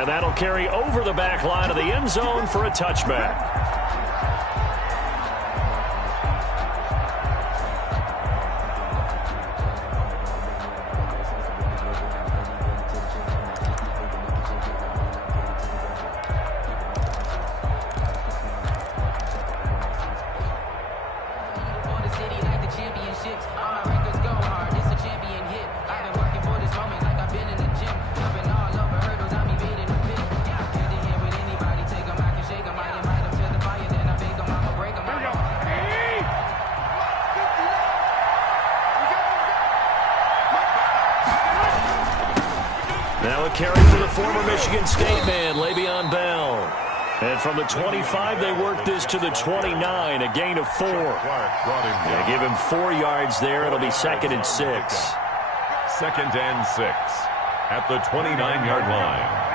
And that'll carry over the back line of the end zone for a touchback. Now a carry for the former Michigan State man, Le'Veon Bell. And from the 25, they work this to the 29, a gain of 4. They give him 4 yards there. It'll be 2nd and 6. 2nd and 6 at the 29-yard line.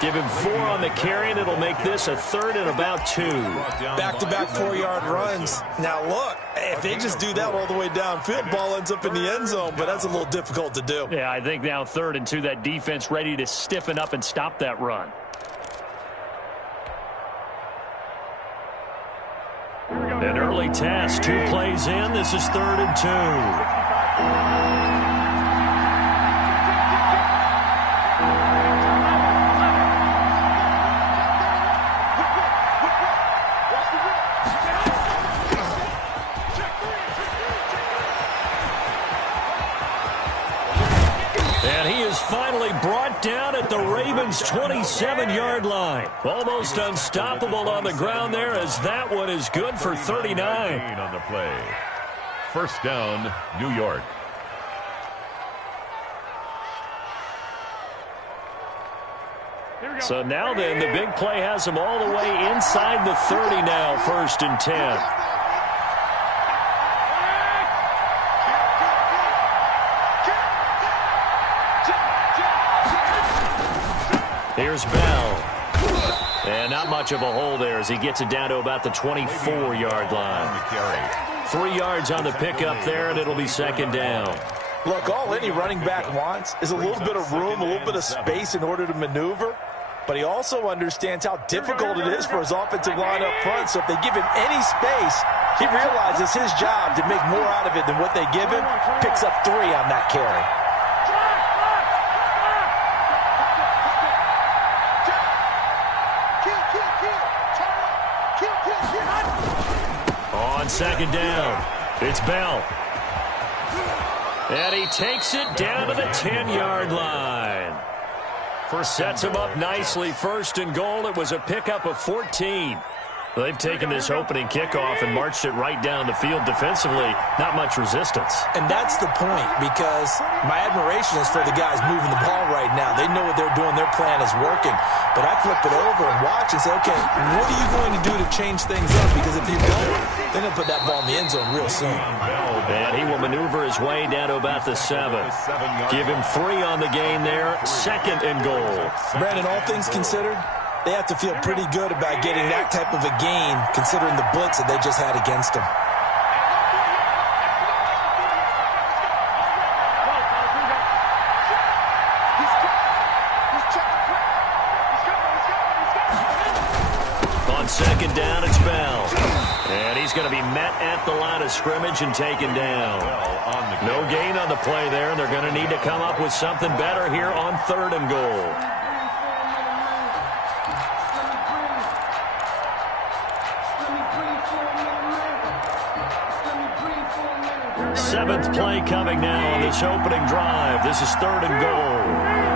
Give him 4 on the carry, and it'll make this a 3rd and about 2. Back-to-back 4-yard runs. Now, look, if they just do that all the way downfield, ball ends up in the end zone, but that's a little difficult to do. Yeah, I think now 3rd and 2, that defense ready to stiffen up and stop that run. An early test, 2 plays in. This is 3rd and 2. Finally brought down at the Ravens' 27-yard line. Almost unstoppable on the ground there, as that one is good for 39. On the play. 1st down, New York. So now then, the big play has them all the way inside the 30 now, 1st and 10. Here's Bell. And not much of a hole there as he gets it down to about the 24-yard line. 3 yards on the pickup there, and it'll be 2nd down. Look, all any running back wants is a little bit of room, a little bit of space in order to maneuver. But he also understands how difficult it is for his offensive line up front. So if they give him any space, he realizes his job to make more out of it than what they give him. Picks up 3 on that carry. On 2nd down, it's Bell. And he takes it down to the 10-yard line. Sets him up nicely. 1st and goal. It was a pickup of 14. They've taken this opening kickoff and marched it right down the field defensively. Not much resistance. And that's the point, because my admiration is for the guys moving the ball right now. They know what they're doing. Their plan is working. But I flip it over and watch and say, okay, what are you going to do to change things up? Because if you don't, they're going to put that ball in the end zone real soon. And he will maneuver his way down to about the 7. Give him 3 on the gain there. 2nd and goal. Brandon, all things considered, they have to feel pretty good about getting that type of a gain, considering the blitz that they just had against them. On 2nd down, it's Bell. And he's going to be met at the line of scrimmage and taken down. No gain on the play there, and they're going to need to come up with something better here on 3rd and goal. 7th play coming now on this opening drive. This is 3rd and goal.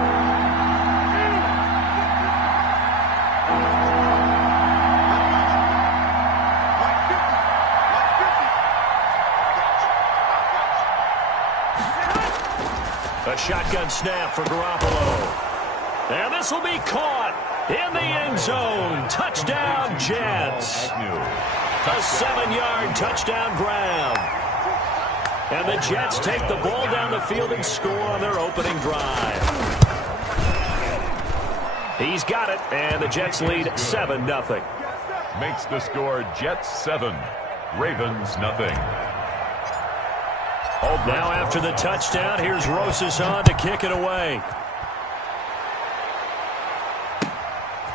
A shotgun snap for Garoppolo. And this will be caught in the end zone. Touchdown, Jets. A 7-yard touchdown grab. And the Jets take the ball down the field and score on their opening drive. He's got it, and the Jets lead 7-0. Makes the score Jets 7, Ravens nothing. Now after the touchdown, here's Rosas on to kick it away.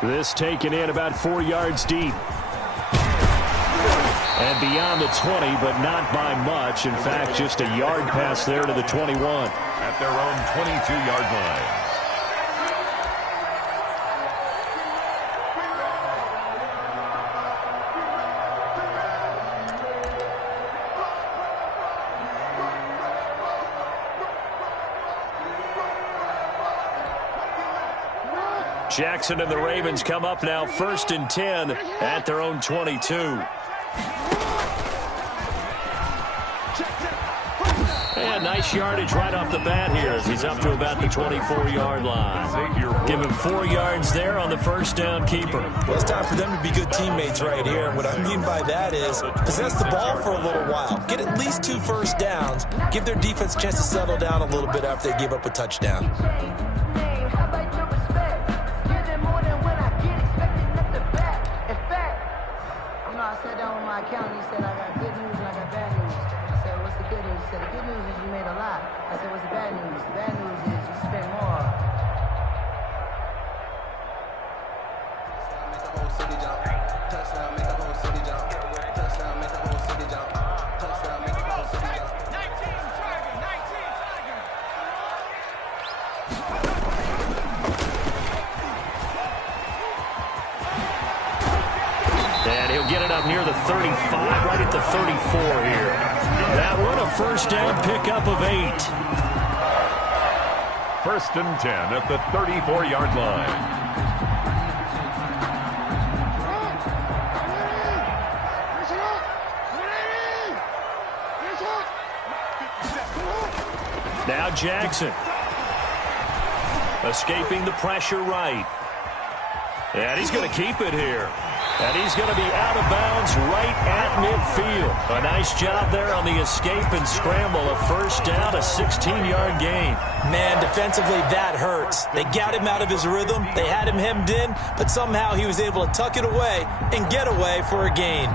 This taken in about 4 yards deep. And beyond the 20, but not by much. In fact, just a yard pass there to the 21. At their own 22-yard line. Jackson and the Ravens come up now 1st and 10 at their own 22. And nice yardage right off the bat here as he's up to about the 24-yard line. Give him 4 yards there on the first down keeper. Well, it's time for them to be good teammates right here. And what I mean by that is possess the ball for a little while. Get at least 2 first downs. Give their defense a chance to settle down a little bit after they give up a touchdown. I sat down with my accountant. He said, I got good news and I got bad news. I said, what's the good news? He said, the good news is you made a lot. I said, what's the bad news? The bad news is you spent more. Touchdown, make the whole city jump. Touchdown, make the whole city jump. Touchdown, make the whole city jump. Touchdown, make the whole city jump. 19 Tiger, 19 Tiger. And he'll get it up near the 35, right at the 34 here. That one a first down pickup of 8. 1st and 10 at the 34-yard line. Now Jackson. Escaping the pressure right. And he's going to keep it here. And he's going to be out of bounds right at midfield. A nice job there on the escape and scramble. A first down, a 16-yard gain. Man, defensively, that hurts. They got him out of his rhythm. They had him hemmed in, but somehow he was able to tuck it away and get away for a gain.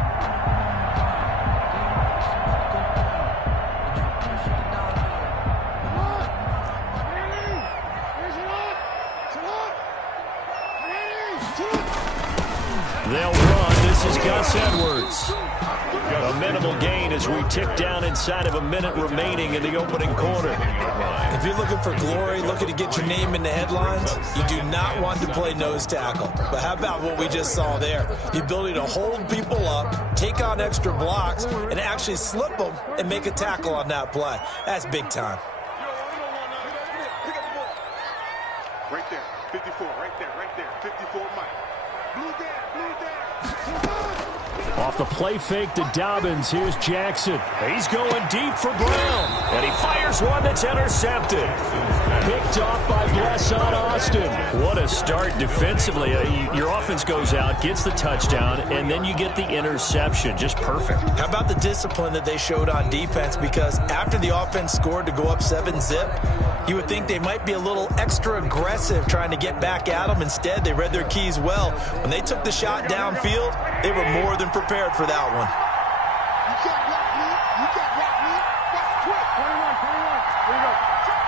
They'll run. This is Gus Edwards. A minimal gain as we tick down inside of a minute remaining in the opening quarter. If you're looking for glory, looking to get your name in the headlines, you do not want to play nose tackle. But how about what we just saw there? The ability to hold people up, take on extra blocks, and actually slip them and make a tackle on that play. That's big time. Right there, 54, right there, 54, Mike. Blue there. Off the play fake to Dobbins, here's Jackson. He's going deep for Brown. And he fires one that's intercepted. Picked off by Blesson Austin. What a start defensively. Your offense goes out, gets the touchdown, and then you get the interception. Just perfect. How about the discipline that they showed on defense? Because after the offense scored to go up 7-zip, you would think they might be a little extra aggressive trying to get back at them. Instead, they read their keys well. When they took the shot downfield, they were more than prepared for that one. You can't block me. You can't block me. That's quick. 21. Here we go. Check.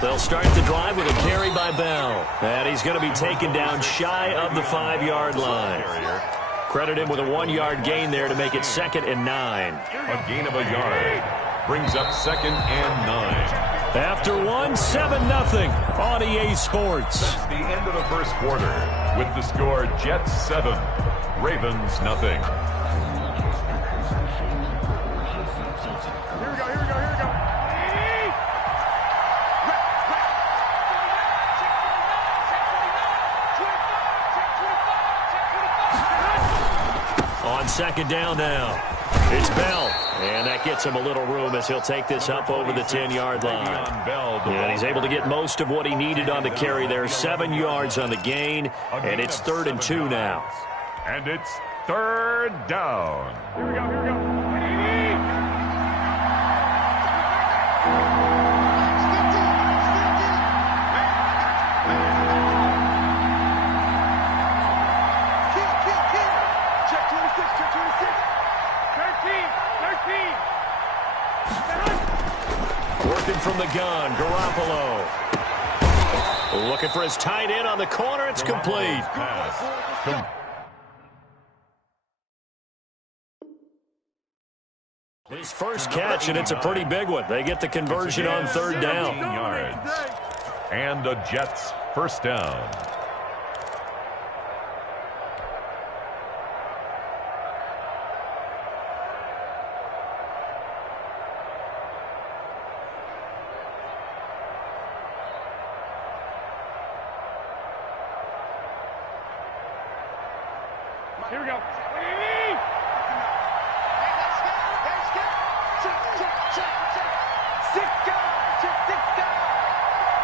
They'll start the drive with a carry by Bell. And he's going to be taken down shy of the 5-yard line. Credit him with a 1-yard gain there to make it 2nd and 9. A gain of a yard. Brings up 2nd and 9. After 7-0 on EA Sports. That's the end of the first quarter with the score Jets 7, Ravens nothing. Here we go. On 2nd down now. It's Bell. And that gets him a little room as he'll take this up over the 10-yard line. And he's able to get most of what he needed on the carry there. 7 yards on the gain. And it's 3rd and 2 now. And it's 3rd down. Here we go. Working from the gun, Garoppolo. Looking for his tight end on the corner. It's complete. His first catch, and it's a pretty big one. They get the conversion on third down. Yards. And the Jets first down. Here we go.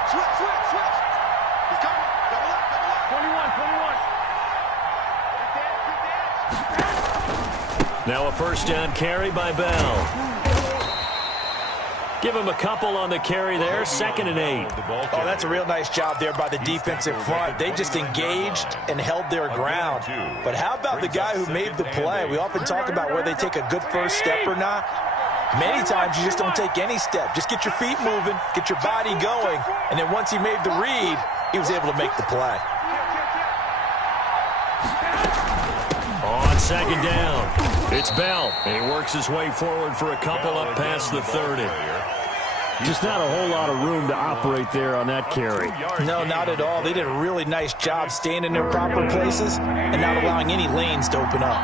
Switch. He's coming. Double up. 21. Now a first down carry by Bell. Give him a couple on the carry there. 2nd and 8. Oh, that's a real nice job there by the defensive front. They just engaged and held their ground. But how about the guy who made the play? We often talk about whether they take a good first step or not. Many times you just don't take any step. Just get your feet moving, get your body going, and then once he made the read, he was able to make the play. On 2nd down, it's Bell. And he works his way forward for a couple up past the 30. Just not a whole lot of room to operate there on that carry. No, not at all. They did a really nice job staying in their proper places and not allowing any lanes to open up.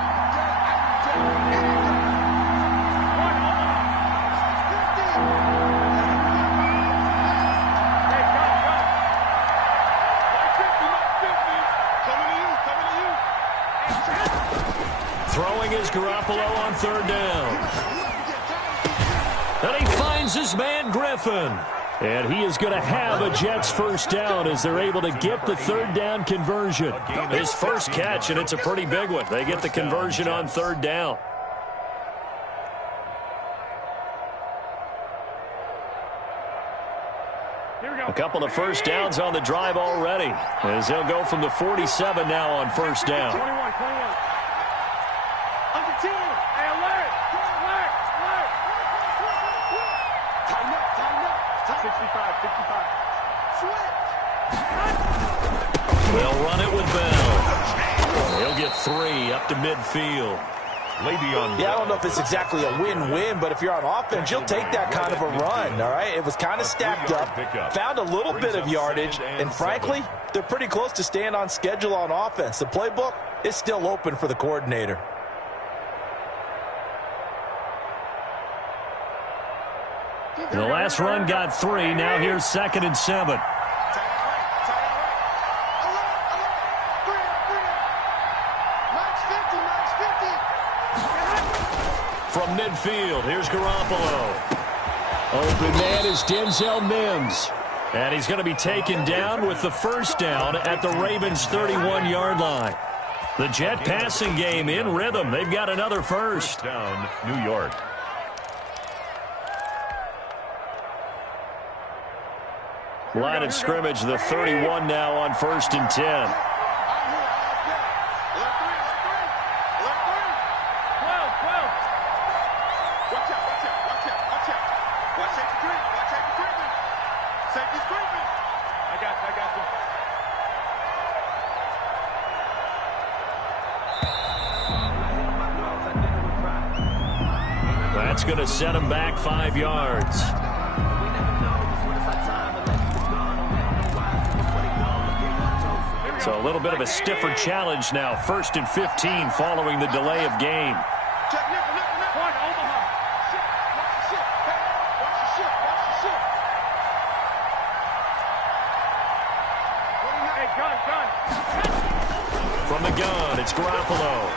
Throwing is Garoppolo on third down. And he finds his man Griffin. And he is going to have a Jets first down as they're able to get the third down conversion. His first catch, and it's a pretty big one. They get the conversion on third down. A couple of first downs on the drive already, as they'll go from the 47 now on first down. 21. Under 10. Hey, alert. Tighten up. 65. They'll run it with Bell. He'll get 3 up to midfield. Yeah, I don't know if it's exactly a win-win, but if you're on offense, you'll take that kind of a run, all right? It was kind of stacked up, found a little bit of yardage, and frankly, they're pretty close to staying on schedule on offense. The playbook is still open for the coordinator. The last run got 3. Now here's 2nd and 7. From midfield, here's Garoppolo. Open man is Denzel Mims. And he's going to be taken down with the first down at the Ravens' 31-yard line. The Jet passing game in rhythm. They've got another first. Down, New York. Line of scrimmage, the 31 now on 1st and 10. That's going to set him back 5 yards. So a little bit of a stiffer challenge now. 1st and 15 following the delay of game. From the gun, it's Garoppolo.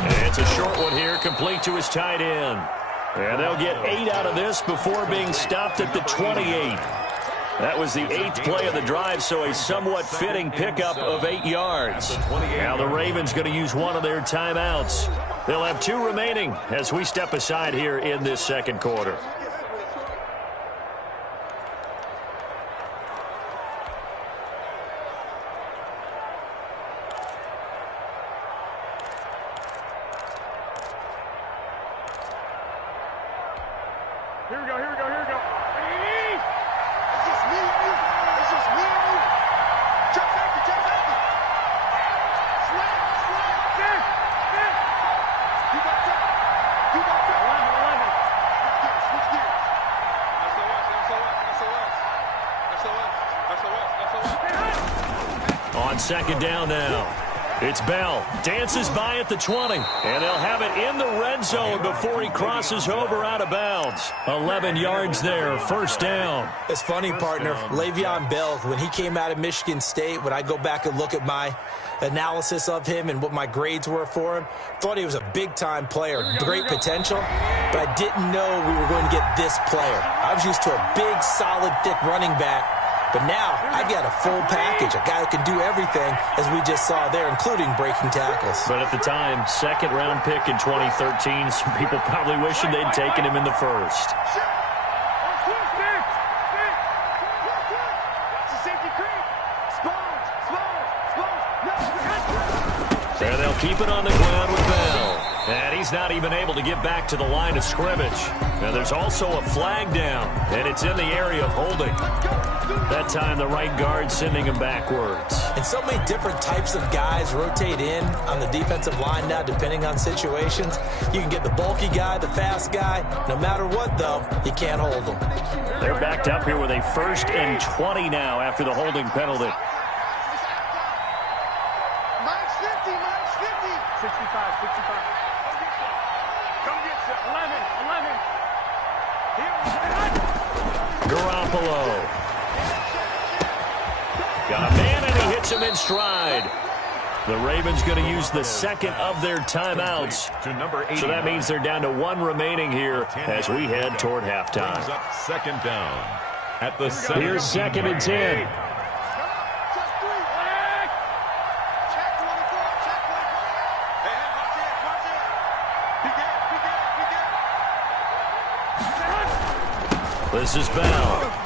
And it's a short one here, complete to his tight end. And they'll get 8 out of this before being stopped at the 28. That was the 8th play of the drive, so a somewhat fitting pickup of 8 yards. Now the Ravens going to use one of their timeouts. They'll have 2 remaining as we step aside here in this second quarter. Here we go. It's just me and you. Check safety. Slam. You got that. 11. Switch gears. SOS. On second down now. It's Bell. Dances by at the 20. And they'll have it in the red zone before he crosses over out of bounds. 11 yards there. First down. It's funny, partner. Le'Veon Bell, when he came out of Michigan State, when I go back and look at my analysis of him and what my grades were for him, thought he was a big-time player, great potential, but I didn't know we were going to get this player. I was used to a big, solid, thick running back. But now, I've got a full package, a guy who can do everything, as we just saw there, including breaking tackles. But at the time, second-round pick in 2013, some people probably wishing they'd taken him in the first. There they'll keep it on the ground with Bell. And he's not even able to get back to the line of scrimmage. Now there's also a flag down, and it's in the area of holding. That time the right guard sending him backwards. And so many different types of guys rotate in on the defensive line now, depending on situations. You can get the bulky guy, the fast guy. No matter what, though, you can't hold them. They're backed up here with a 1st and 20 now after the holding penalty. Minus 50. 65. Come get you. 11. Garoppolo. Got a man, and he hits him in stride. The Ravens going to use the second of their timeouts. So that means they're down to 1 remaining here as we head toward halftime. Second down at the 7. Here's 2nd and 10. This is Bell.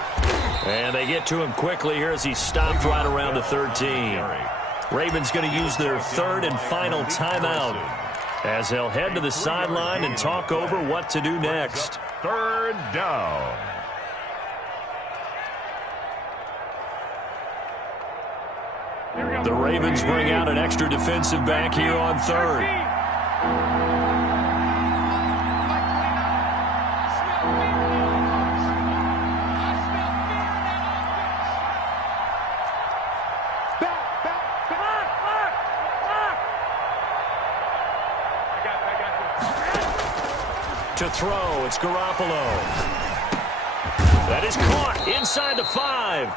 And they get to him quickly here as he stopped right around the 13. Ravens going to use their 3rd and final timeout as they'll head to the sideline and talk over what to do next. 3rd down. The Ravens bring out an extra defensive back here on 3rd. To throw, it's Garoppolo. That is caught inside the 5.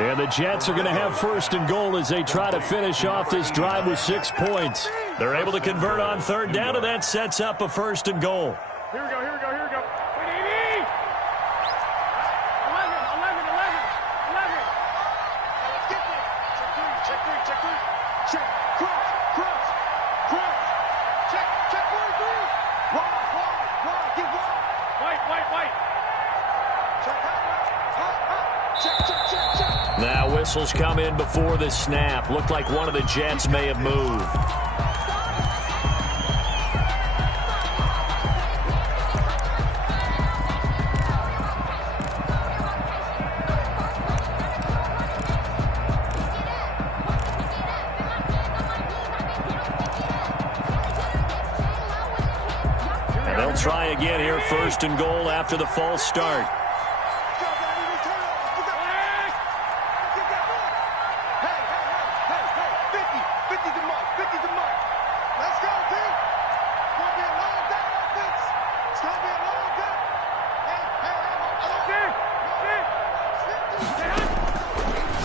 And the Jets are going to have 1st and goal as they try to finish off this drive with 6 points. They're able to convert on 3rd down, and that sets up a 1st and goal. Here we go. 11. Let's get there. Check three. Check. Cross. Check 43. Wide. Get wide. White. Check. Now whistles come in before the snap. Looked like one of the Jets may have moved. And they'll try again here, 1st and goal after the false start.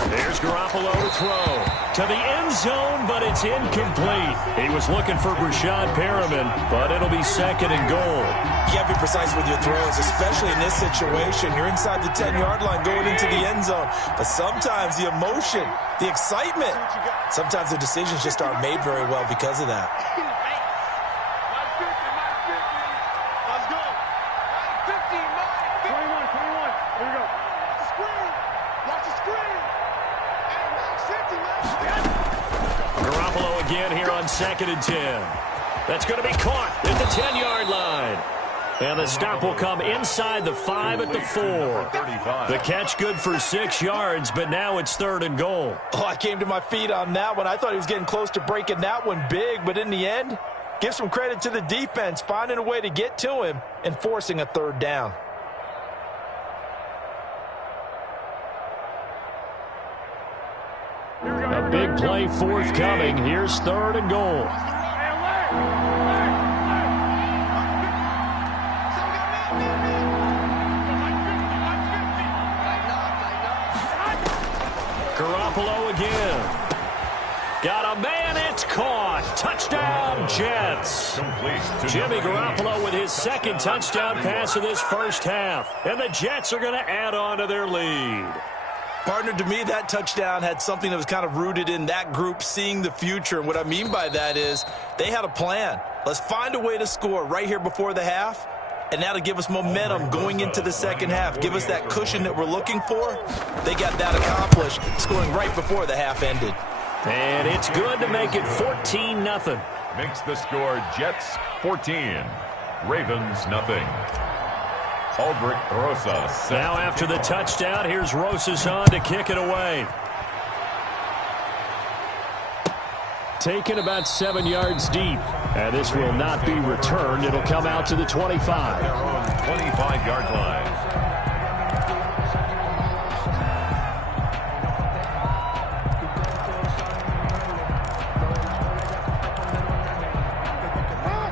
There's Garoppolo to throw to the end zone, but it's incomplete. He was looking for Brashad Perriman, but it'll be 2nd and goal. You got to be precise with your throws, especially in this situation. You're inside the 10-yard line going into the end zone. But sometimes the emotion, the excitement, sometimes the decisions just aren't made very well because of that. Let's go. 15, 21. Here we go. Watch the screen. Garoppolo again here on 2nd and 10. That's going to be caught at the 10-yard line. And the stop will come inside the 5 at the 4. The catch good for 6 yards, but now it's 3rd and goal. Oh, I came to my feet on that one. I thought he was getting close to breaking that one big, but in the end, give some credit to the defense, finding a way to get to him and forcing a 3rd down. A big play forthcoming. Here's 3rd and goal. Garoppolo again. Got a man, it's caught. Touchdown, Jets. Jimmy Garoppolo with his 2nd touchdown pass of this first half. And the Jets are going to add on to their lead. Partner, to me, that touchdown had something that was kind of rooted in that group seeing the future. And what I mean by that is they had a plan. Let's find a way to score right here before the half. And that'll give us momentum going into the second half. Give us that cushion that we're looking for. They got that accomplished, scoring right before the half ended. And it's good to make it 14-0. Makes the score Jets 14, Ravens nothing. Aldrich Rosas. Now after the touchdown, here's Rosas on to kick it away. Taken about 7 yards deep. And this will not be returned. It'll come out to the 25. 25-yard line.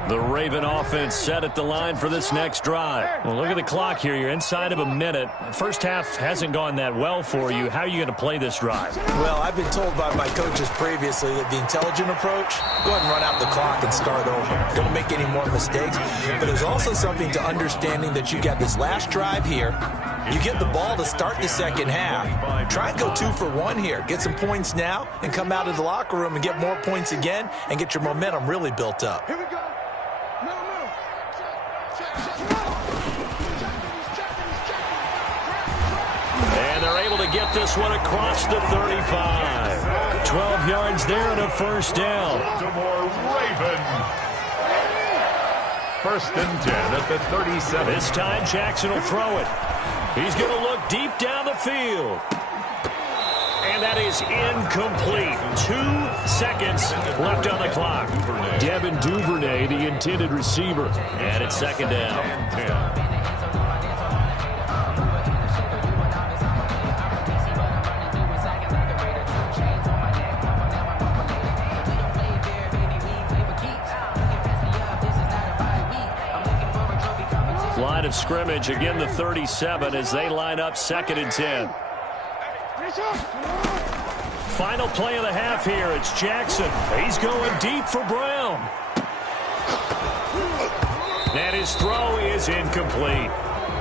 The Raven offense set at the line for this next drive. Well, look at the clock here. You're inside of a minute. First half hasn't gone that well for you. How are you going to play this drive? Well, I've been told by my coaches previously that the intelligent approach, go ahead and run out the clock and start over. Don't make any more mistakes. But there's also something to understanding that you got this last drive here. You get the ball to start the second half. Try and go 2 for 1 here. Get some points now and come out of the locker room and get more points again and get your momentum really built up. Here we go. And they're able to get this one across the 35. 12 yards there and a first down. Baltimore Ravens. 1st and 10 at the 37. This time Jackson will throw it. He's going to look deep down the field. And that is incomplete. 2 seconds left on the clock. Devin Duvernay, the intended receiver. And it's 2nd down. And 10. Line of scrimmage, again the 37 as they line up 2nd and 10. Final play of the half here. It's Jackson. He's going deep for Brown. And his throw is incomplete.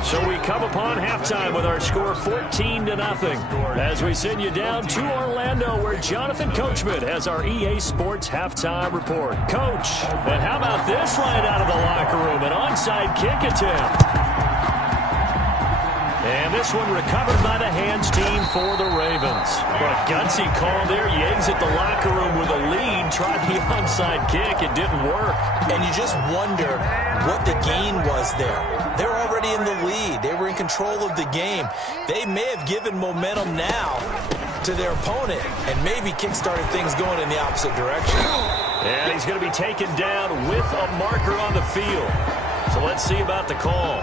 So we come upon halftime with our score 14-0 as we send you down to Orlando where Jonathan Coachman has our EA Sports halftime report. Coach, and how about this right out of the locker room? An onside kick attempt. And this one recovered by the hands team for the Ravens. But a gutsy call there. You exit the locker room with a lead. Tried the onside kick. It didn't work. And you just wonder what the gain was there. They're already in the lead. They were in control of the game. They may have given momentum now to their opponent and maybe kick-started things going in the opposite direction. And he's going to be taken down with a marker on the field. So let's see about the call.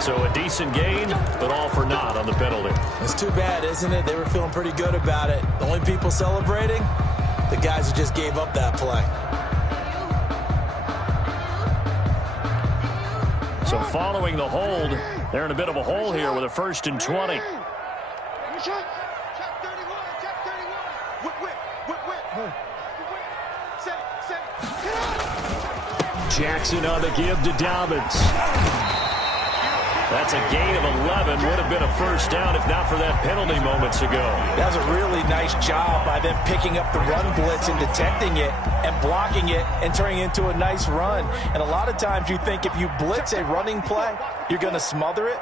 So a decent gain, but all for naught on the penalty. It's too bad, isn't it? They were feeling pretty good about it. The only people celebrating, the guys who just gave up that play. So following the hold, they're in a bit of a hole here with a 1st and 20. Jackson on the give to Dobbins. That's a gain of 11. Would have been a first down if not for that penalty moments ago. That was a really nice job by them picking up the run blitz and detecting it and blocking it and turning it into a nice run. And a lot of times you think if you blitz a running play, you're going to smother it.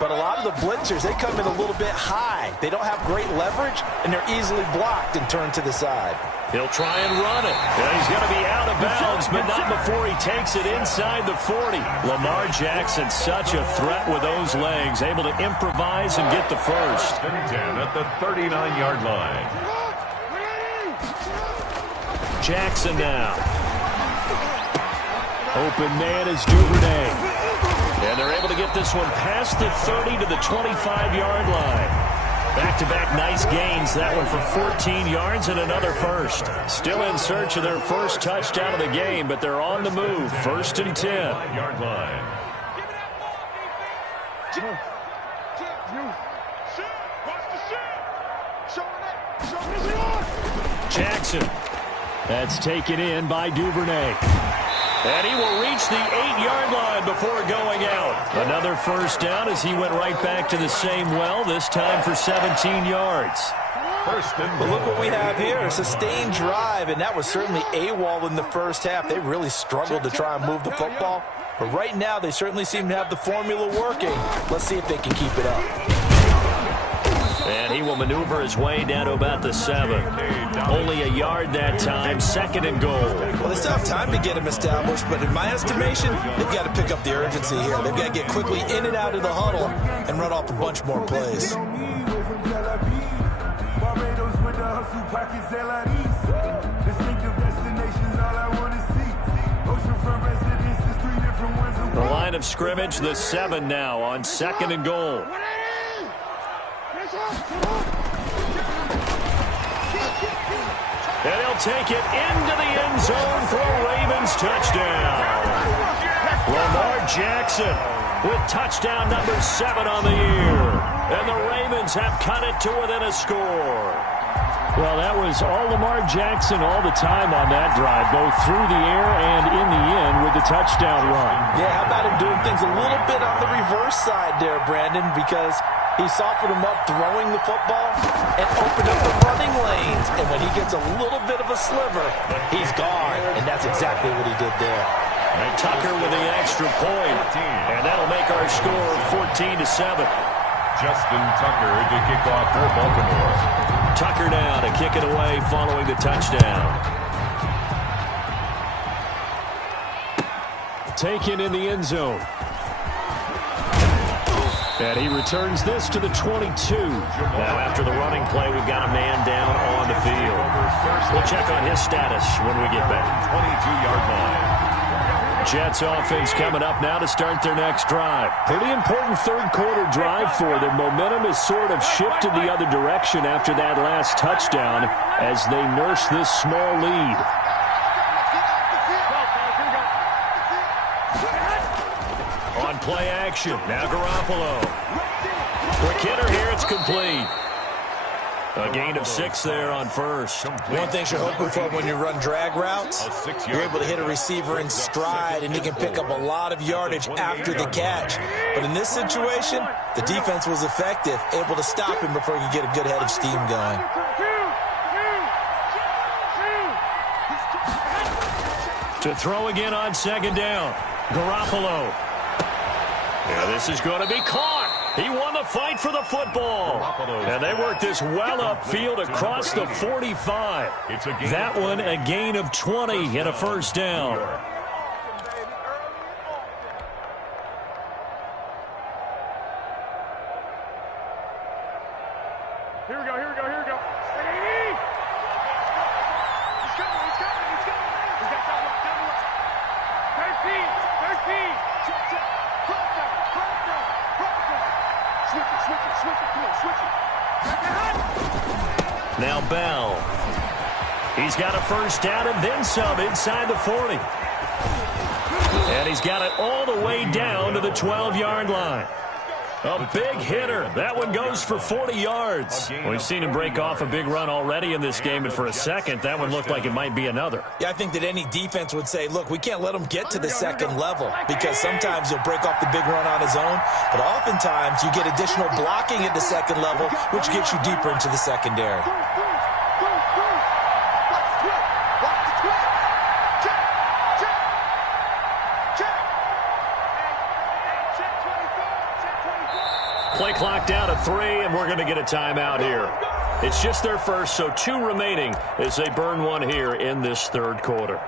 But a lot of the blitzers, they come in a little bit high. They don't have great leverage, and they're easily blocked and turned to the side. He'll try and run it. And he's going to be out of bounds, but not before he takes it inside the 40. Lamar Jackson, such a threat with those legs, able to improvise and get the first. And 10 at the 39-yard line. Jackson now. Open man is Duvernay. And they're able to get this one past the 30 to the 25-yard line. Back-to-back nice gains. That one for 14 yards and another first. Still in search of their first touchdown of the game, but they're on the move. 1st and 10. Yard line. Jackson. That's taken in by Duvernay. And he will reach the 8-yard line before going out. Another first down as he went right back to the same well, this time for 17 yards. First and But look what we have here, a sustained drive, and that was certainly AWOL in the first half. They really struggled to try and move the football. But right now, they certainly seem to have the formula working. Let's see if they can keep it up. And he will maneuver his way down to about the 7. Only a yard that time, 2nd and goal. Well, they still have time to get him established, but in my estimation, they've got to pick up the urgency here. They've got to get quickly in and out of the huddle and run off a bunch more plays. The line of scrimmage, the 7 now on 2nd and goal. And he'll take it into the end zone for a Ravens touchdown. Lamar Jackson with touchdown number 7 on the year. And the Ravens have cut it to within a score. Well, that was all Lamar Jackson all the time on that drive, both through the air and in the end with the touchdown run. Yeah, how about him doing things a little bit on the reverse side there, Brandon, because he softened him up throwing the football and opened up the running lanes. And when he gets a little bit of a sliver, he's gone. And that's exactly what he did there. And Tucker with the extra point. And that'll make our score 14-7. Justin Tucker to kick off for Baltimore. Tucker now to kick it away following the touchdown. Taken in the end zone. And he returns this to the 22. Now, after the running play, we've got a man down on the field. We'll check on his status when we get back. 22-yard line. Jets offense coming up now to start their next drive. Pretty important third-quarter drive for them. Momentum has sort of shifted the other direction after that last touchdown as they nurse this small lead. On play action, now Garoppolo. Quick hitter here, it's complete. A gain of 6 there on first. One thing you're hoping for when you run drag routes, you're able to hit a receiver in stride, and you can pick up a lot of yardage after the catch. But in this situation, the defense was effective, able to stop him before he could get a good head of steam going. To throw again on 2nd down. Garoppolo. Yeah, this is going to be caught. He won the fight for the football. And they worked this well upfield across the 45. That one a gain of 20 and a first down. Here we go. He's coming. He's got double up. 13. Switch it. Come on, switch it. Now Bell. He's got a first down and then some inside the 40. And he's got it all the way down to the 12-yard line. A big hitter. That one goes for 40 yards. We've seen him break off a big run already in this game, and for a second, that one looked like it might be another. Yeah, I think that any defense would say, look, we can't let him get to the second level because sometimes he'll break off the big run on his own, but oftentimes you get additional blocking at the second level, which gets you deeper into the secondary. Check 23. Play clock down to 3, and we're going to get a timeout here. It's just their first, so 2 remaining as they burn one here in this third quarter.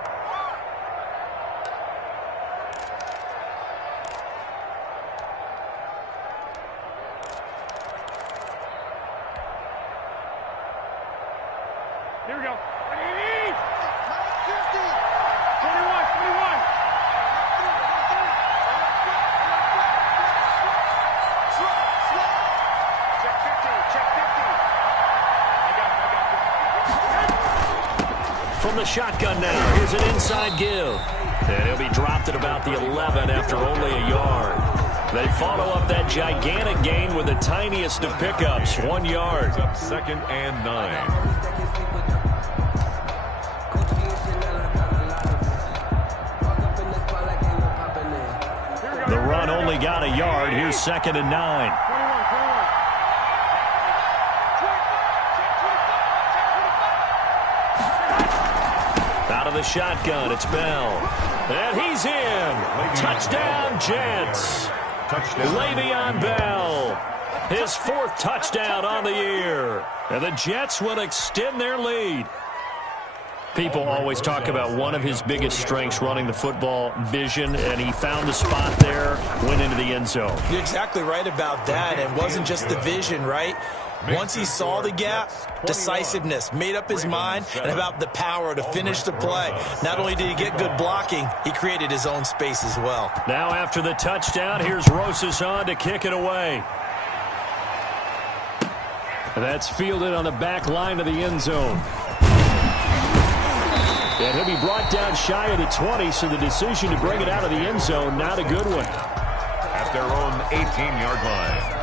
Here we go. 21. Check 15. From the shotgun now, here's an inside give. And he'll be dropped at about the 11 after only a yard. They follow up that gigantic gain with the tiniest of pickups, 1 yard. Up 2nd and 9. The run only got a yard. Here's 2nd and 9. Out of the shotgun, it's Bell. And he's in. Touchdown, Jets. Le'Veon Bell. His 4th touchdown on the year. And the Jets will extend their lead. People always talk about one of his biggest strengths running the football, vision, and he found the spot there, went into the end zone. You're exactly right about that. It wasn't just the vision, right? Once he saw the gap, decisiveness, made up his mind, and about the power to finish the play. Not only did he get good blocking, he created his own space as well. Now after the touchdown, here's Rosas on to kick it away. That's fielded on the back line of the end zone. And he'll be brought down shy of the 20, so the decision to bring it out of the end zone, not a good one. At their own 18-yard line.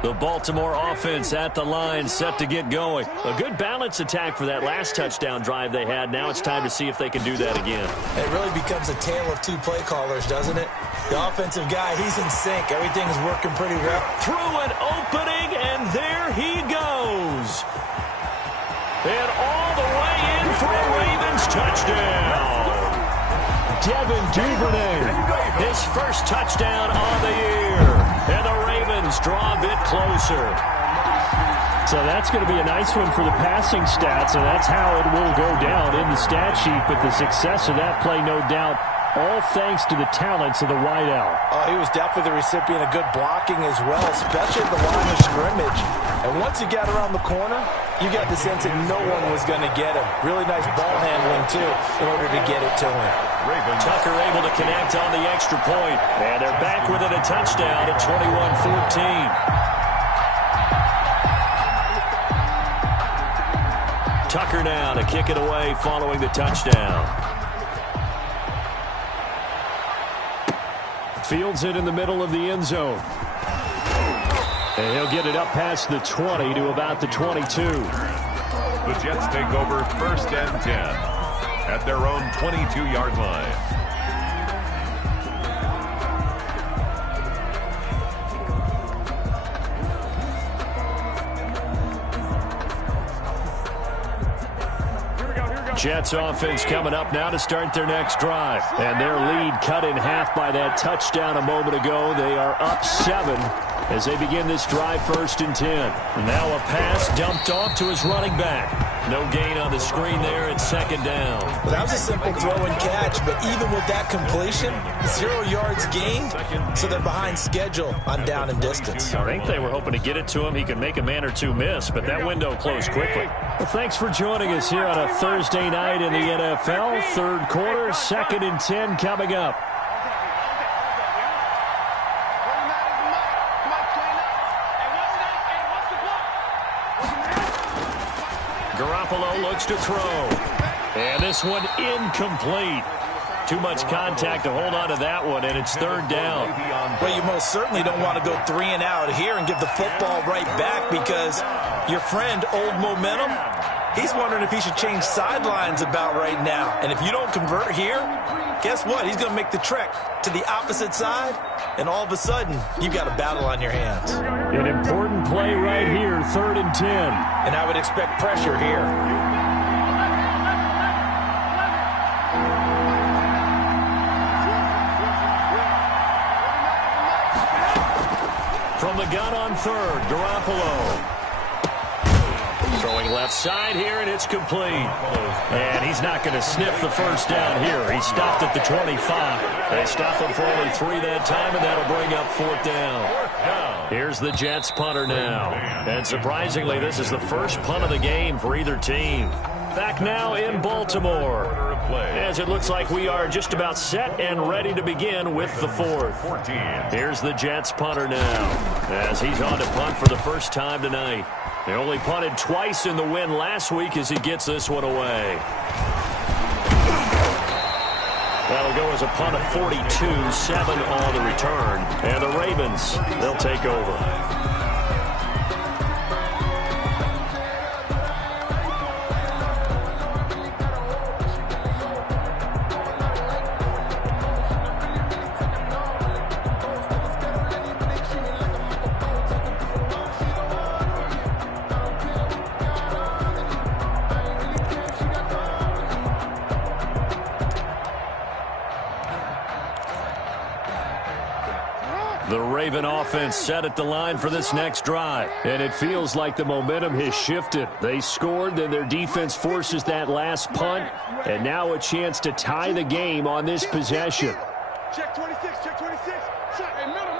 The Baltimore offense at the line, set to get going. A good balance attack for that last touchdown drive they had. Now it's time to see if they can do that again. It really becomes a tale of 2 play callers, doesn't it? The offensive guy, he's in sync. Everything is working pretty well. Through an opening, and there he goes. And all the way in for a Ravens touchdown. Devin Duvernay, his first touchdown on the year. And the Ravens draw a bit closer. So that's going to be a nice one for the passing stats, and that's how it will go down in the stat sheet. But the success of that play, no doubt, all thanks to the talents of the wideout. Oh, he was definitely the recipient of good blocking as well, especially at the line of scrimmage. And once he got around the corner, you got the sense that no one was going to get him. Really nice ball handling, too, in order to get it to him. Tucker able to connect on the extra point. And they're back within a touchdown at 21-14. Tucker now to kick it away following the touchdown. Fields it in the middle of the end zone. And he'll get it up past the 20 to about the 22. The Jets take over 1st and 10 at their own 22-yard line. Jets offense coming up now to start their next drive. And their lead cut in half by that touchdown a moment ago. They are up 7 as they begin this drive 1st and 10. Now a pass dumped off to his running back. No gain on the screen there at 2nd down. Well, that was a simple throw and catch, but even with that completion, 0 yards gained, so they're behind schedule on down and distance. I think they were hoping to get it to him. He could make a man or two miss, but that window closed quickly. Well, thanks for joining us here on a Thursday night in the NFL. 3rd quarter, 2nd and 10 coming up. Garoppolo looks to throw. And this one incomplete. Too much contact to hold on to that one, and it's 3rd down. Well, you most certainly don't want to go 3 and out here and give the football right back, because your friend, old momentum, He's wondering if he should change sidelines about right now. And if you don't convert here, guess what? He's going to make the trek to the opposite side, and all of a sudden, you've got a battle on your hands. An important play right here, 3rd and 10. And I would expect pressure here. From the gun on 3rd, Garoppolo. Throwing left side here, and it's complete. And he's not going to sniff the first down here. He stopped at the 25. They stopped him for only 3 that time, and that'll bring up 4th down. Here's the Jets punter now. And surprisingly, this is the first punt of the game for either team. Back now in Baltimore, as it looks like we are just about set and ready to begin with the 4th. Here's the Jets punter now, as he's on to punt for the first time tonight. They only punted twice in the win last week as he gets this one away. That'll go as a punt of 42, 7 on the return. And the Ravens, they'll take over. The Raven offense set at the line for this next drive. And it feels like the momentum has shifted. They scored, then their defense forces that last punt. And now a chance to tie the game on this possession. Check 26, check 26. Check, hey, middle.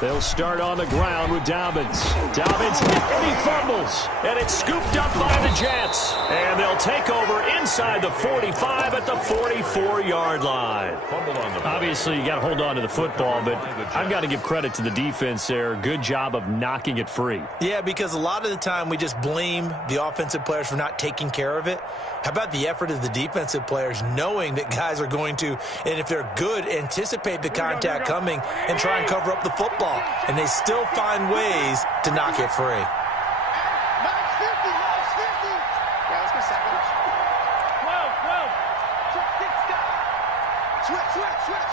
They'll start on the ground with Dobbins. Dobbins hit and he fumbles. And it's scooped up by the Jets. And they'll take over inside the 45 at the 44-yard line. Obviously, you got to hold on to the football, but I've got to give credit to the defense there. Good job of knocking it free. Yeah, because a lot of the time we just blame the offensive players for not taking care of it. How about the effort of the defensive players knowing that guys are going to, and if they're good, anticipate the contact coming and try and cover up the football. And they still find ways to knock it free. Max 50. Yeah, let's go second. 12. Switch.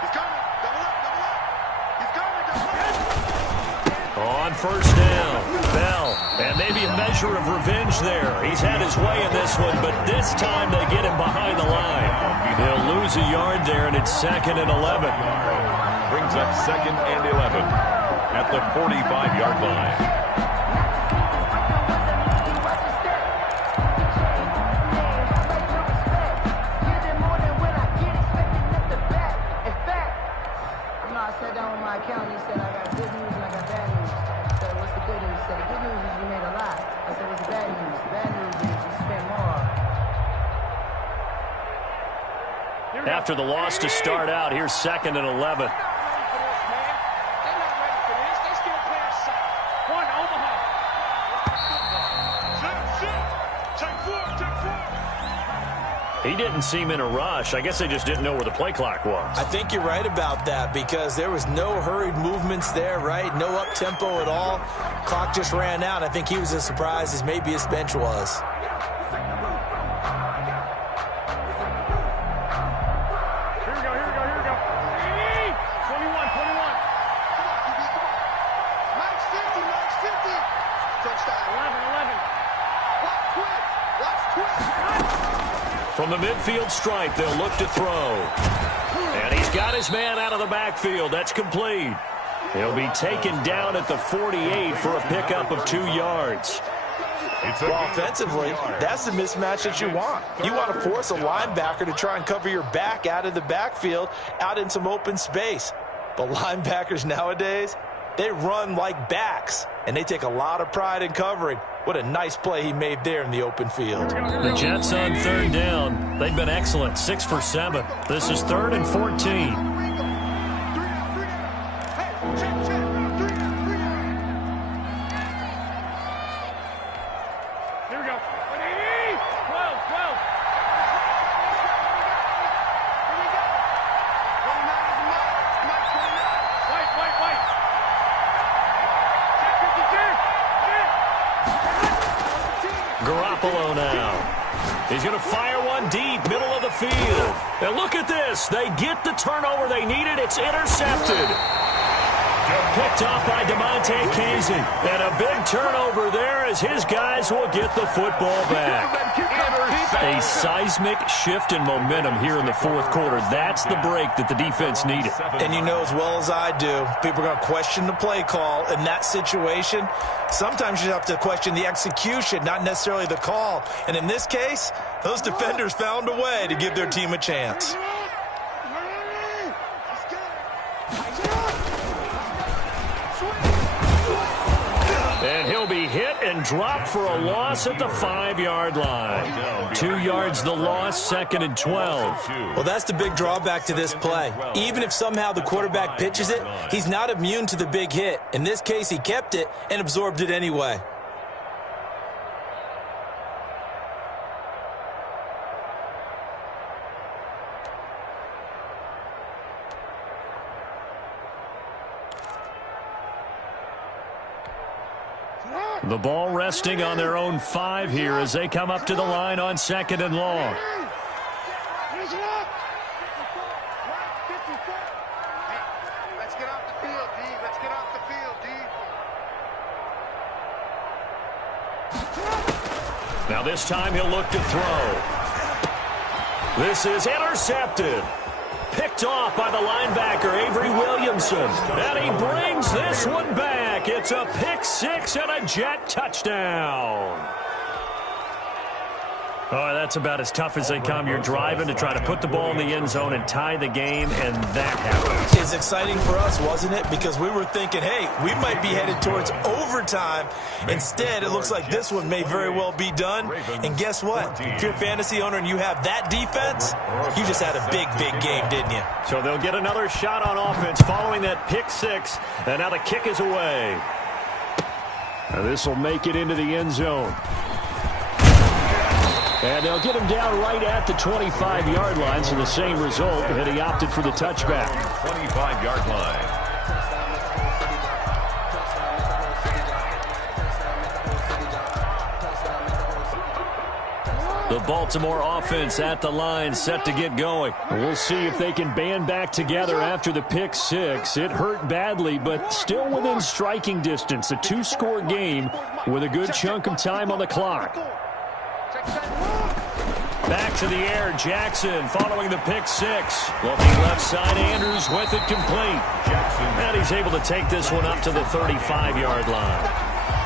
He's coming. Double up. He's coming. On first down, Bell. And maybe a measure of revenge there. He's had his way in this one, but this time they get him behind the line. He'll lose a yard there, and it's 2nd and 11. Brings up 2nd and 11 at the 45-yard line. After the loss to start out, here's 2nd and 11. He didn't seem in a rush. I guess they just didn't know where the play clock was. I think you're right about that because there was no hurried movements there, right? No up-tempo at all. Clock just ran out. I think he was as surprised as maybe his bench was. Here we go. 21. Max 50. Touchdown. 11. Watch quick. From the midfield stripe, they'll look to throw. And he's got his man out of the backfield. That's complete. He'll be taken down at the 48 for a pickup of 2 yards. Well, offensively, that's the mismatch that you want. You want to force a linebacker to try and cover your back out of the backfield, out in some open space. But linebackers nowadays, they run like backs, and they take a lot of pride in covering. What a nice play he made there in the open field. The Jets on 3rd down. They've been excellent, 6 for 7. This is 3rd and 14. Garoppolo now. He's going to fire one deep, middle of the field. And look at this. They get the turnover they needed. It's intercepted. Picked off by DeMonte Casey. And a big turnover there as his guys will get the football back. A seismic shift in momentum here in the fourth quarter. That's the break that the defense needed. And you know as well as I do, people are going to question the play call in that situation. Sometimes you have to question the execution, not necessarily the call. And in this case, those defenders found a way to give their team a chance. And he'll be hit and dropped for a loss at the 5-yard line. 2 yards the loss, 2nd and 12. Well, that's the big drawback to this play. Even if somehow the quarterback pitches it, he's not immune to the big hit. In this case, he kept it and absorbed it anyway. The ball resting on their own 5 here as they come up to the line on 2nd and long. Let's get off the field, D. Let's get off the field, D. Now this time he'll look to throw. This is intercepted. Picked off by the linebacker, Avery Williamson. And he brings this one back. It's a pick 6 and a Jet touchdown. Oh, that's about as tough as they come. You're driving to try to put the ball in the end zone and tie the game, and that happens. It's exciting for us, wasn't it? Because we were thinking, hey, we might be headed towards overtime. Instead, it looks like this one may very well be done. And guess what? If you're a fantasy owner and you have that defense, you just had a big, big game, didn't you? So they'll get another shot on offense following that pick 6, and now the kick is away. Now this will make it into the end zone. And they'll get him down right at the 25-yard line, so the same result, and he opted for the touchback. 25-yard line. The Baltimore offense at the line, set to get going. We'll see if they can band back together after the pick 6. It hurt badly, but still within striking distance. A 2-score game with a good chunk of time on the clock. Back to the air, Jackson following the pick 6. Looking left side, Andrews with it complete. And he's able to take this one up to the 35-yard line.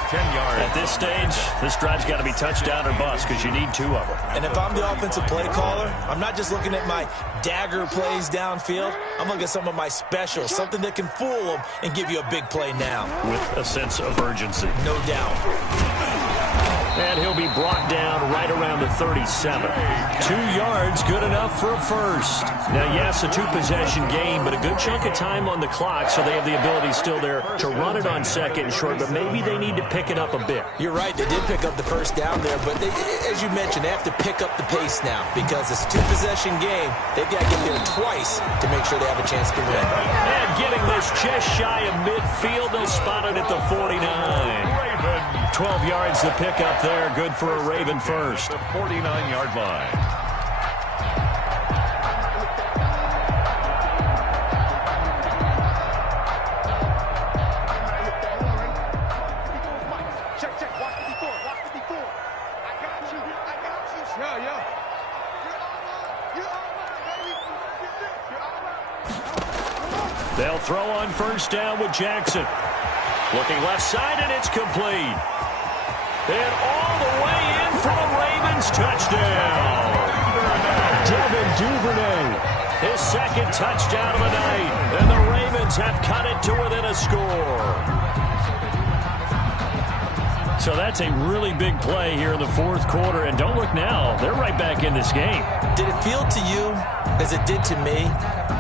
10 yards. At this stage, this drive's got to be touchdown or bust because you need 2 of them. And if I'm the offensive play caller, I'm not just looking at my dagger plays downfield. I'm looking at some of my specials, something that can fool them and give you a big play now. With a sense of urgency. No doubt. And he'll be brought down right around the 37. 2 yards, good enough for a first. Now, yes, a 2-possession game, but a good chunk of time on the clock, so they have the ability still there to run it on 2nd and short, but maybe they need to pick it up a bit. You're right, they did pick up the first down there, but they, as you mentioned, they have to pick up the pace now because it's a 2-possession game. They've got to get there twice to make sure they have a chance to win. And getting this just shy of midfield, they'll spot it at the 49. 12 yards to pick up there. Good for a Raven first. The 49-yard line. Check. Watch the before. I got you. Yeah. You're They'll throw on first down with Jackson. Looking left side, and it's complete. And all the way in for the Ravens touchdown. Devin Duvernay, his 2nd touchdown of the night. And the Ravens have cut it to within a score. So that's a really big play here in the fourth quarter. And don't look now, they're right back in this game. Did it feel to you, as it did to me,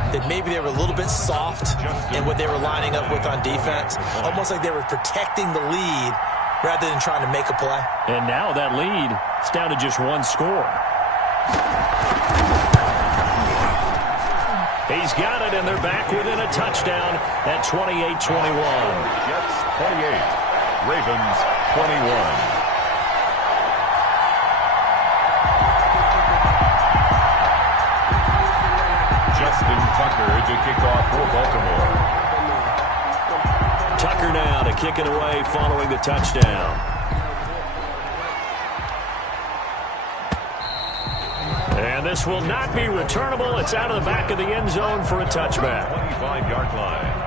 that maybe they were a little bit soft in what they were lining up with on defense? Almost like they were protecting the lead rather than trying to make a play. And now that lead is down to just 1 score. He's got it, and they're back within a touchdown at 28-21. Jets 28, Ravens 21. to kick off for Baltimore. Tucker now to kick it away following the touchdown. And this will not be returnable. It's out of the back of the end zone for a touchback. 25-yard line.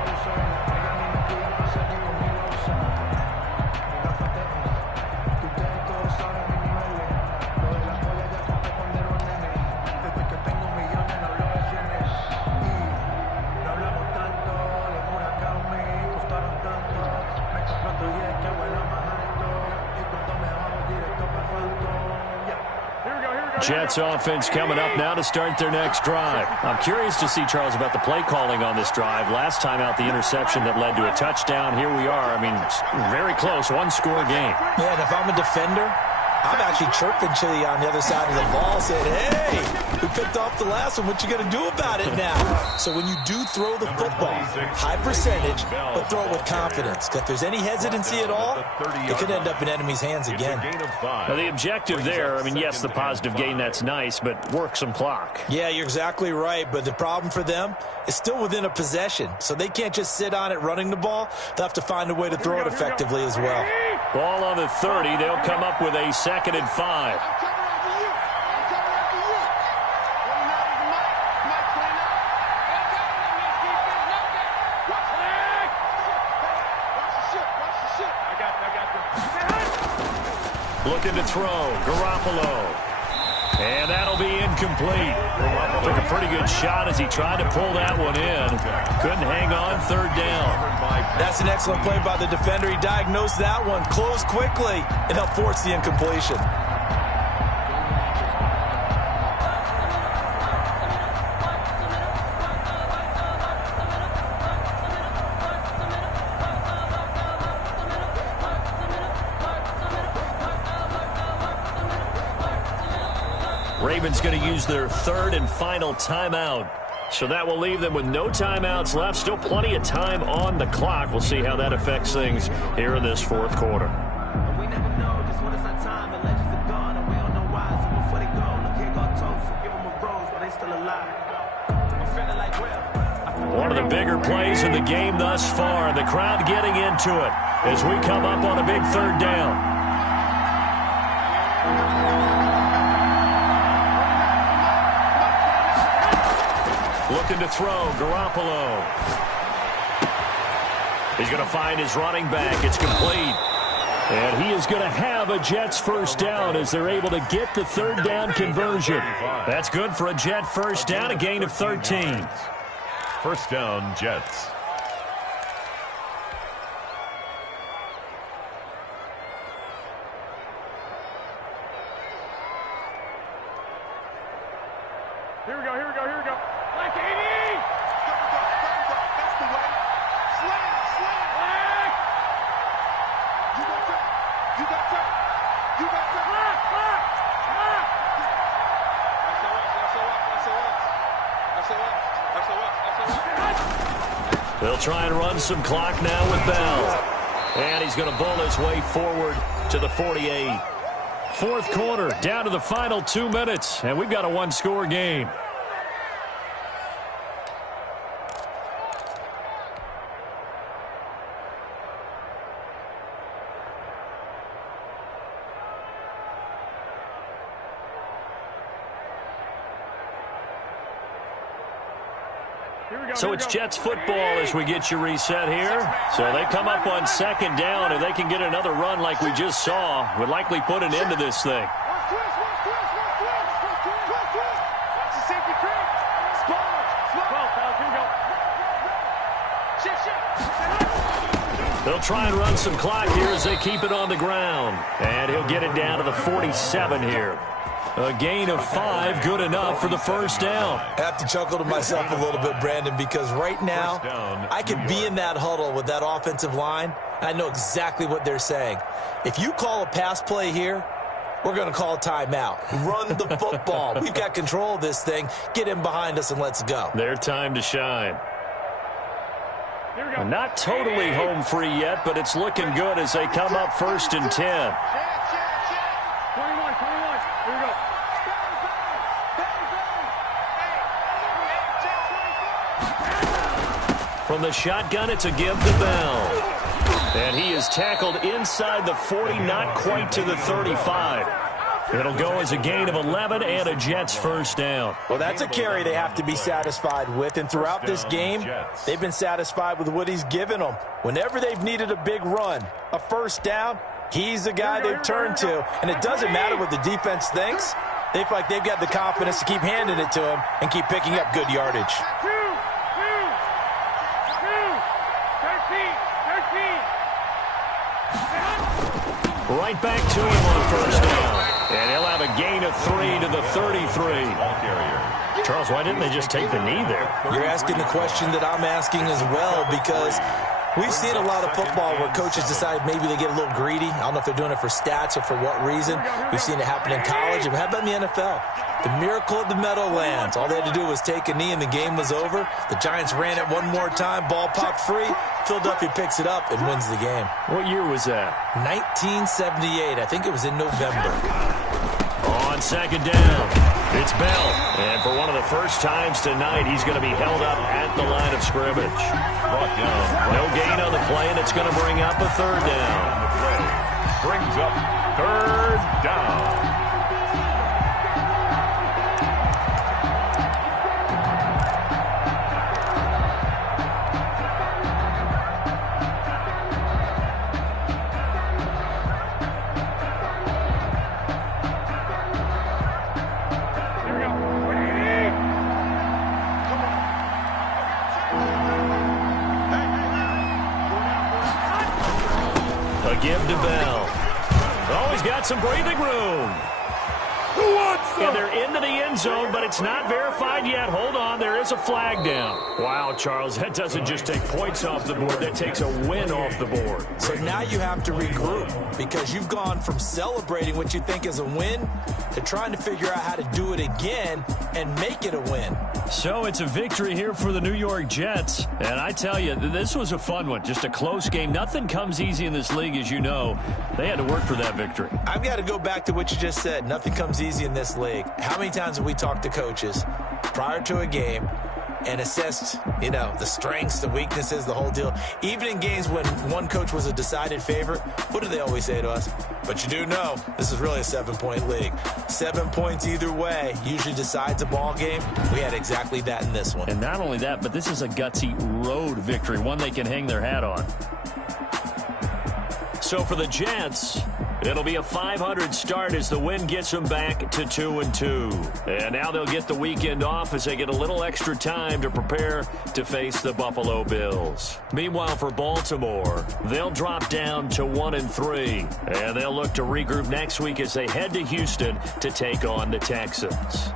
Jets offense coming up now to start their next drive. I'm curious to see, Charles, about the play calling on this drive. Last time out, the interception that led to a touchdown. Here we are. I mean, very close, one-score game. Yeah, and if I'm a defender, I'm actually chirping Chili on the other side of the ball, saying, hey, we picked off the last one. What you going to do about it now? So when you do throw the football, high percentage, but throw it with confidence. If there's any hesitancy at all, it could end up in enemy's hands again. Now, the objective there, I mean, yes, the positive gain, that's nice, but work some clock. Yeah, you're exactly right, but the problem for them is still within a possession. So they can't just sit on it running the ball. They'll have to find a way to throw it effectively as well. Ball on the 30. They'll come up with a 2nd and 5. Looking to throw. Garoppolo. And that'll be incomplete. Took a pretty good shot as he tried to pull that one in. Couldn't hang on, 3rd down. That's an excellent play by the defender. He diagnosed that one, closed quickly, and helped force the incompletion. Ravens going to use their 3rd and final timeout. So that will leave them with no timeouts left. Still plenty of time on the clock. We'll see how that affects things here in this 4th quarter. We never know just when it's our time and legends are gone and we don't know why. So before they go, look here, go toast. Give them a rose, but they still alive. I'm feeling like one of the bigger plays in the game thus far. And the crowd getting into it as we come up on a big 3rd down. Looking to throw, Garoppolo. He's going to find his running back. It's complete. And he is going to have a Jets 1st down as they're able to get the 3rd down conversion. That's good for a Jet 1st down, a gain of 13. 1st down, Jets. Here we go, here we go, here we go. Like 80! That's the way. Slam, slam. Like. You got that. You got that. You got that. They'll try and run some clock now with Bell. And he's going to bull his way forward to the 48. 4th quarter, down to the final 2 minutes, and we've got a one-score game. So it's Jets football as we get you reset here. So they come up on 2nd down, and they can get another run like we just saw. Would likely put an end to this thing. They'll try and run some clock here as they keep it on the ground. And he'll get it down to the 47 here. A gain of 5, good enough for the 1st down. I have to chuckle to myself a little bit, Brandon, because right now I could be in that huddle with that offensive line, and I know exactly what they're saying. If you call a pass play here, we're going to call a timeout. Run the football. We've got control of this thing. Get in behind us and let's go. Their time to shine. Not totally home free yet, but it's looking good as they come up 1st and 10. 21, here we go. From the shotgun, it's a give to Bell. And he is tackled inside the 40, not quite to the 35. It'll go as a gain of 11 and a Jets first down. Well, that's a carry they have to be satisfied with. And throughout this game, they've been satisfied with what he's given them. Whenever they've needed a big run, a first down, he's the guy they've turned to. And it doesn't matter what the defense thinks. They feel like they've got the confidence to keep handing it to him and keep picking up good yardage. 13. Right back to him on first down. And he'll have a gain of 3 to the 33. Charles, why didn't they just take the knee there? You're asking the question that I'm asking as well, because we've seen a lot of football where coaches decide maybe they get a little greedy. I don't know if they're doing it for stats or for what reason. We've seen it happen in college. But how about in the NFL? The miracle of the Meadowlands. All they had to do was take a knee and the game was over. The Giants ran it one more time. Ball popped free. Philadelphia picks it up and wins the game. What year was that? 1978. I think it was in November. On second down, it's Bell. And for one of the first times tonight, he's going to be held up at the line of scrimmage. No gain on the play, and it's going to bring up a third down. Brings up third down. Give to Bell. Oh, he's got some breathing room. And they're into the end zone, but it's not verified yet. Hold on, there is a flag down. Wow, Charles, that doesn't just take points off the board. That takes a win off the board. So now you have to regroup, because you've gone from celebrating what you think is a win to trying to figure out how to do it again and make it a win. So it's a victory here for the New York Jets. And I tell you, this was a fun one. Just a close game. Nothing comes easy in this league, as you know. They had to work for that victory. I've got to go back to what you just said. Nothing comes easy in this league. How many times have we talked to coaches prior to a game and assessed, the strengths, the weaknesses, the whole deal? Even in games when one coach was a decided favorite, what do they always say to us? But you do know, this is really a 7-point league. 7 points either way usually decides a ball game. We had exactly that in this one. And not only that, but this is a gutsy road victory, one they can hang their hat on. So for the Jets, it'll be a 500 start as the win gets them back to 2-2. And now they'll get the weekend off as they get a little extra time to prepare to face the Buffalo Bills. Meanwhile, for Baltimore, they'll drop down to 1-3. And they'll look to regroup next week as they head to Houston to take on the Texans.